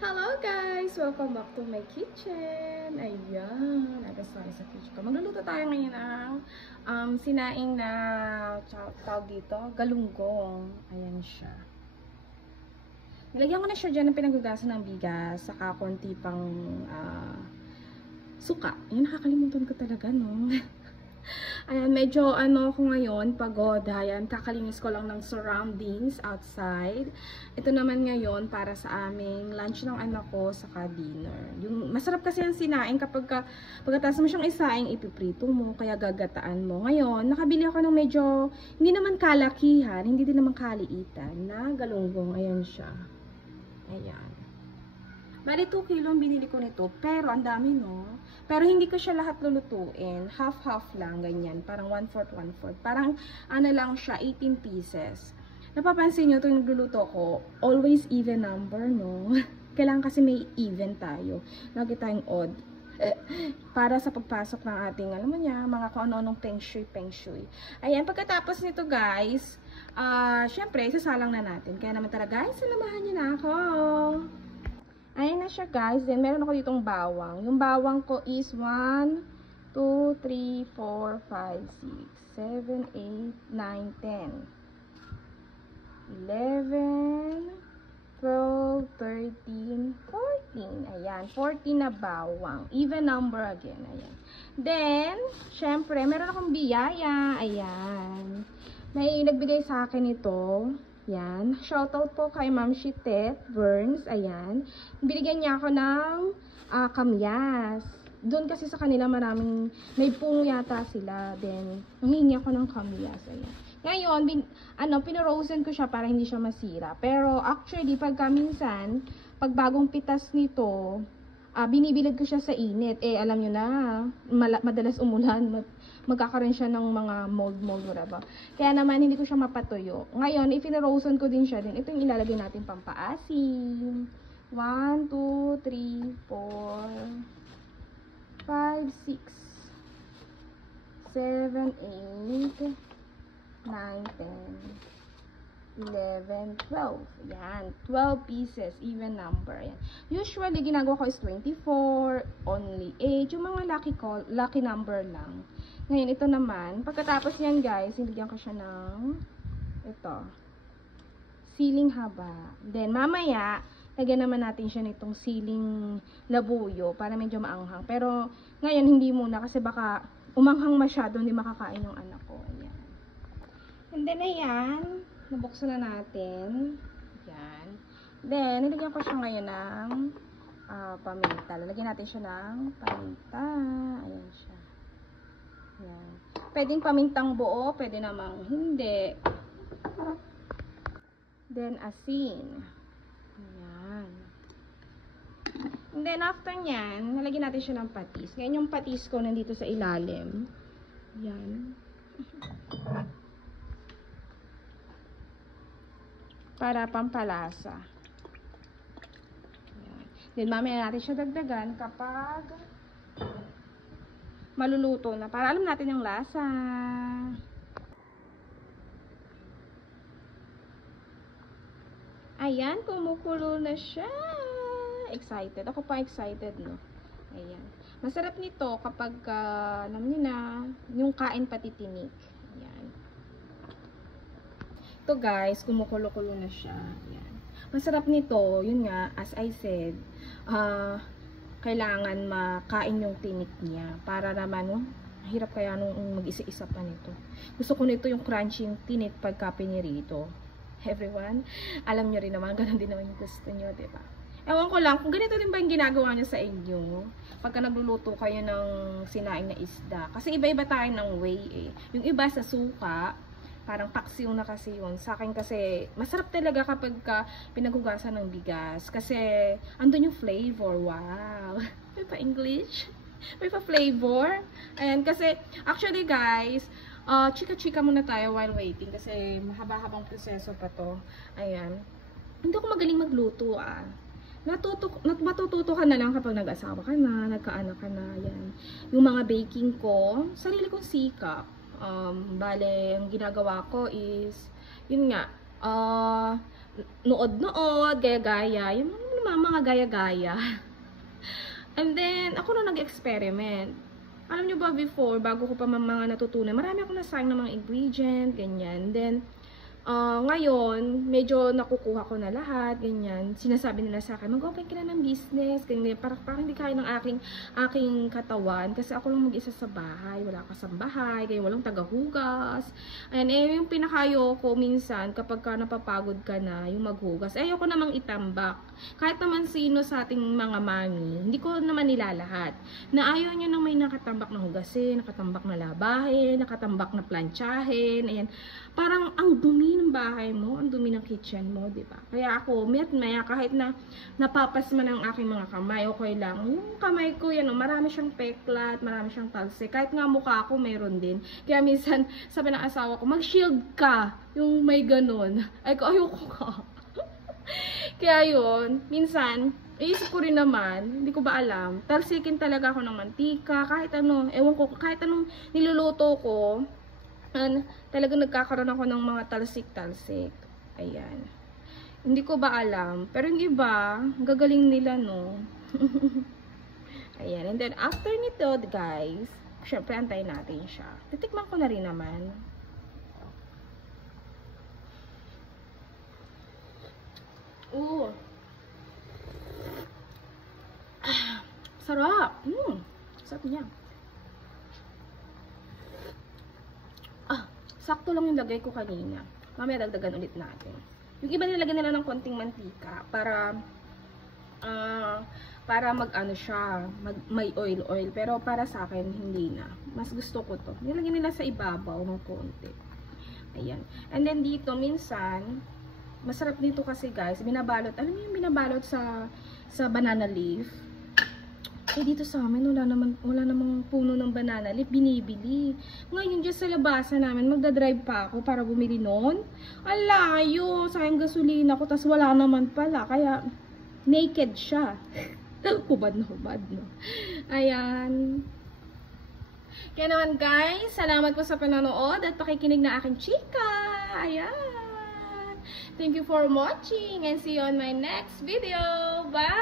Hello guys! Welcome back to my kitchen. Ayan, nagkas tayo sa kitchen ko. Magluluto tayo ngayon ng sinaing na tawag dito, galunggong. Ayan siya. Nilagyan ko na siya dyan ng pinaghugasan ng bigas, saka konti pang suka. Ayan, nakakalimutan ko talaga, no? Ayan, medyo ako ngayon, pagod. Ayan, kakalinis ko lang ng surroundings outside. Ito naman ngayon para sa aming lunch ng anak ko saka dinner. Yung masarap kasi yung sinaing kapag pagkatapos mo siyang isaing, ipiprito mo, kaya gagataan mo. Ngayon, nakabili ako ng medyo hindi naman kalakihan, hindi din naman kaliitan na galunggong. Ayan siya. Ayan. Bali 2 kilo ang binili ko nito, pero ang dami, no? Pero hindi ko siya lahat lulutuin. Half-half lang, ganyan. Parang 1/4, 1/4. Parang lang siya, 18 pieces. Napapansin nyo, ito yung nagluluto ko, always even number, no? Kailangan kasi may even tayo. Lagi tayong odd. Para sa pagpasok ng ating, alam mo niya, mga kung-ano-anong peng shui. Ayan, pagkatapos nito, guys, syempre, isasalang na natin. Kaya naman tara, guys, salamahan niyo na ako. Ayan na siya, guys. Then, meron ako ditong bawang. Yung bawang ko is 1, 2, 3, 4, 5, 6, 7, 8, 9, 10, 11, 12, 13, 14. Ayan, 14 na bawang. Even number again. Ayan. Then, syempre, meron akong biyaya. Ayan. May nagbigay sa akin ito. Yan. Shoutout po kay Ma'am Shitet Burns. Ayan. Binigyan niya ako ng kamyas. Doon kasi sa kanila maraming, may pung yata sila. Then, nanghingi ako ng kamyas. Ayan. Ngayon, pinorosen ko siya para hindi siya masira. Pero actually, pagka minsan, pag bagong pitas nito, binibilad ko siya sa init. Alam nyo na, madalas umulan, magkakaroon siya ng mga mold, whatever. Kaya naman, hindi ko siya mapatuyo. Ngayon, ipinarosen ko din siya din. Ito yung ilalagay natin pampaasim. 1, 2, 3, 4, 5, 6, 7, 8, 9, 10, 11, 12. Yan. 12 pieces. Even number. Yan. Usually, ginagawa ko is 24, only 8. Yung mga lucky number lang. Ngayon, ito naman. Pagkatapos yan, guys, hinigyan ko siya ng ito. Siling haba. Then, mamaya, lagyan naman natin siya nitong siling labuyo para medyo maanghang. Pero, ngayon, hindi muna kasi baka umanghang masyado, hindi makakain yung anak ko. Ayan. And then, ayan. Nabuksan na natin. Ayan. Then, nilagyan ko siya ngayon ng paminta. Lalagyan natin siya ng paminta. Ayan siya. Ayan. Pwedeng pamintang buo, pwede namang hindi. Then, asin. Ayan. And then, after nyan, nalagyan natin siya ng patis. Ngayon, yung patis ko nandito sa ilalim. Ayan. Para pampalasa. Ayan. Then, mamaya natin siya dagdagan kapag maluluto na. Para alam natin yung lasa. Ayan, kumukulo na siya. Excited. Ako pa excited, no? Ayan. Masarap nito kapag, alam niyo na, yung kain pati tinik. Ayan. Ito guys, kumukulo-kulo na siya. Ayan. Masarap nito, yun nga, as I said, kailangan makain yung tinik niya. Para naman, hirap kaya nung mag-isa-isa pa nito. Gusto ko nito yung crunchy yung tinik pagka pinirito. Everyone, alam nyo rin naman, ganun din naman yung gusto nyo, diba? Ewan ko lang, kung ganito din ba yung ginagawa nyo sa inyo, pagka nagluluto kayo ng sinaing na isda. Kasi iba-iba tayo ng way eh. Yung iba sa suka, parang paksiw na kasi yun. Sa akin kasi, masarap talaga kapag pinaghugasan ng bigas. Kasi, andun yung flavor. Wow! May pa English? May pa flavor? Ayan, kasi, actually guys, chika-chika muna tayo while waiting. Kasi, mahaba-habang proseso pa to. Ayan. Hindi ako magaling magluto matututo ka na lang kapag nag-asawa ka na, nagkaanak ka na. Ayan. Yung mga baking ko, sarili kong sikap. Bale, ang ginagawa ko is, yun nga, nood-nood, gaya-gaya, yung yung mga gaya-gaya. And then, ako na nag-experiment. Alam nyo ba, before, bago ko pa mga natutunan, marami ako nasayang ng mga ingredient, ganyan. Then, ngayon, medyo nakukuha ko na lahat, ganyan. Sinasabi nila sa akin, mag-open ka na ng business, ganyan. Parang hindi kaya ng aking katawan. Kasi ako lang mag-isa sa bahay, wala kasambahay, ganyan, walang tagahugas. Ayan, yung pinakayo ko minsan, kapag ka napapagod ka na, yung maghugas, ayoko namang itambak. Kahit naman sino sa ating mga mami, hindi ko naman nilalahat. Na ayaw nyo nang may nakatambak na hugasin, nakatambak na labahin, nakatambak na plantsahin, ayan. Parang ang dumi ng bahay mo, ang dumi ng kitchen mo, di ba? Kaya ako, maya kahit na napapasman ang aking mga kamay, okay lang. Yung kamay ko, yan, marami siyang peklat, marami siyang talsik. Kahit nga mukha ko, mayroon din. Kaya minsan, sabi ng asawa ko, mag-shield ka, yung may ganun. Ay ko, ayoko ka. Kaya yun, minsan, iisip ko rin naman, hindi ko ba alam, talsikin talaga ako ng mantika, kahit ano, ewan ko, kahit anong niluluto ko, talagang nagkakaroon ako ng mga talsik-talsik. Ayan. Hindi ko ba alam. Pero yung iba, gagaling nila, no? Ayan. And then, after nito, guys, syempre, antayin natin siya. Titikman ko na rin naman. Oo. Sarap. Sarap niya. Sakto lang yung lagay ko kanina. Mamaya dagdagan ulit natin. Yung iba nilagyan nila ng konting mantika para mag-ano siya, may oil. Pero para sa akin, hindi na. Mas gusto ko to. Nilagyan nila sa ibabaw ng konti. Ayan. And then dito, minsan, masarap dito kasi guys, binabalot. Alam mo yung binabalot sa banana leaf? Eh, dito sa amin, wala namang puno ng banana leaf, binibili. Ngayon, dyan sa labasan namin, magdadrive pa ako para bumili nun. Alayo, sayang gasolina ko, tas wala naman pala. Kaya, naked siya. Hubad na, no? Ayan. Kaya naman, guys, salamat po sa panonood at pakikinig na aking chika. Ayan. Thank you for watching and see you on my next video. Bye!